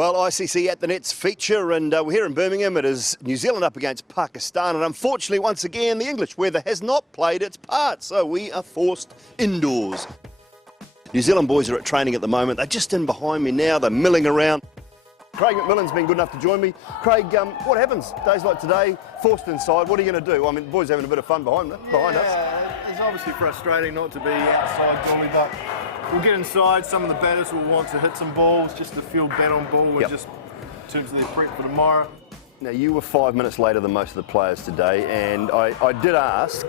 Well, ICC at the Nets feature, and we're here in Birmingham. It is New Zealand up against Pakistan, and unfortunately, once again, the English weather has not played its part, so we are forced indoors. New Zealand boys are at training at the moment. They're just in behind me now. They're milling around. Craig McMillan's been good enough to join me. Craig, what happens days like today, forced inside? What are you going to do? I mean, the boys are having a bit of fun behind us. It's obviously frustrating not to be outside, Doull, but we'll get inside. Some of the batters will want to hit some balls just to feel bat on ball, and just in terms of their prep for tomorrow. Now, you were 5 minutes later than most of the players today, and I did ask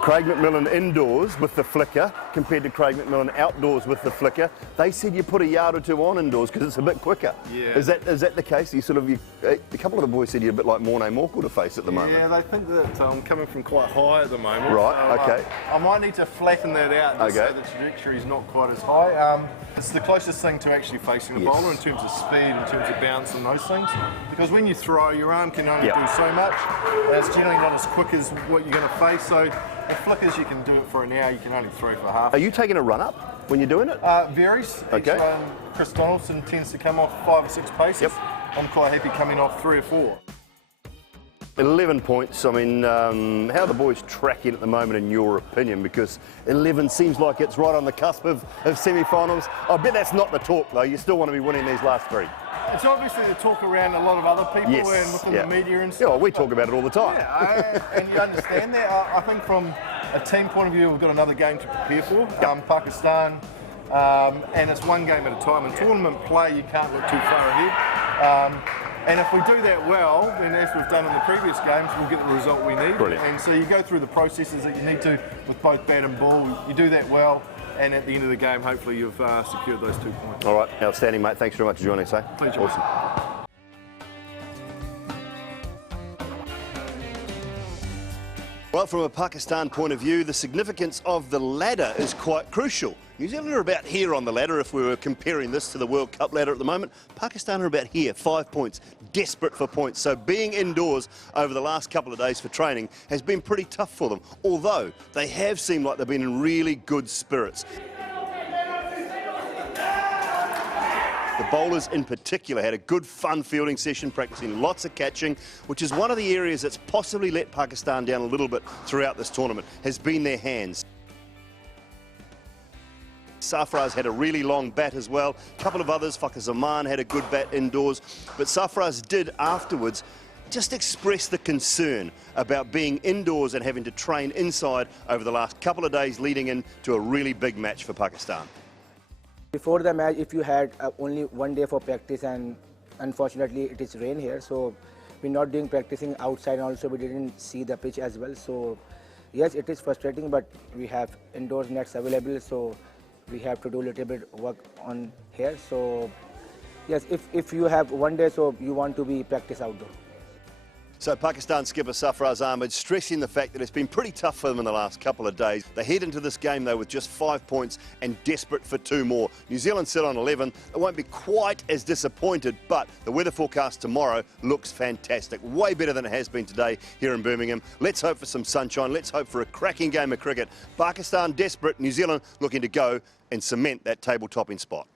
Craig McMillan indoors with the flicker compared to Craig McMillan outdoors with the flicker. They said you put a yard or two on indoors because it's a bit quicker. Yeah. Is that the case? A couple of the boys said you're a bit like Morne Morkel to face at the moment. Yeah, they think that I'm coming from quite high at the moment. Right, so, okay. I might need to flatten that out just so the trajectory is not quite as high. It's the closest thing to actually facing a bowler in terms of speed, in terms of bounce and those things. Because when you throw, your arm can only do so much. And it's generally not as quick as what you're going to face. So the flickers, you can do it for an hour, you can only throw for half. Are you taking a run up when you're doing it? Varies. Okay. Chris Donaldson tends to come off 5 or 6 paces. Yep. I'm quite happy coming off 3 or 4. 11 points. I mean, how are the boys tracking at the moment in your opinion? Because 11 seems like it's right on the cusp of semi-finals. I bet that's not the talk though. You still want to be winning these last 3. It's obviously the talk around a lot of other people and within the media and stuff. Yeah, well, we talk about it all the time. Yeah, and you understand that. I think from a team point of view, we've got another game to prepare for, Pakistan, and it's one game at a time. In tournament play, you can't look too far ahead. And if we do that well, then as we've done in the previous games, we'll get the result we need. Brilliant. And so you go through the processes that you need to with both bat and ball. You do that well, and at the end of the game, hopefully you've secured those 2 points. All right, outstanding, mate. Thanks very much for joining us. Pleasure. Awesome. Well, from a Pakistan point of view, the significance of the ladder is quite crucial. New Zealand are about here on the ladder if we were comparing this to the World Cup ladder at the moment. Pakistan are about here, 5 points, desperate for points. So being indoors over the last couple of days for training has been pretty tough for them, although they have seemed like they've been in really good spirits. The bowlers in particular had a good fun fielding session, practicing lots of catching, which is one of the areas that's possibly let Pakistan down a little bit throughout this tournament, has been their hands. Sarfaraz had a really long bat as well. A couple of others, Fakhar Zaman had a good bat indoors, but Sarfaraz did afterwards just express the concern about being indoors and having to train inside over the last couple of days leading into a really big match for Pakistan. Before the match, if you had only 1 day for practice, and unfortunately it is rain here, so we're not doing practicing outside, and also we didn't see the pitch as well. So yes, it is frustrating, but we have indoors nets available, so we have to do a little bit work on here. So yes, if you have 1 day, so you want to be practice outdoor. So Pakistan skipper Sarfaraz Ahmed stressing the fact that it's been pretty tough for them in the last couple of days. They head into this game though with just 5 points and desperate for 2 more. New Zealand sit on 11. They won't be quite as disappointed, but the weather forecast tomorrow looks fantastic. Way better than it has been today here in Birmingham. Let's hope for some sunshine. Let's hope for a cracking game of cricket. Pakistan desperate, New Zealand looking to go and cement that table topping spot.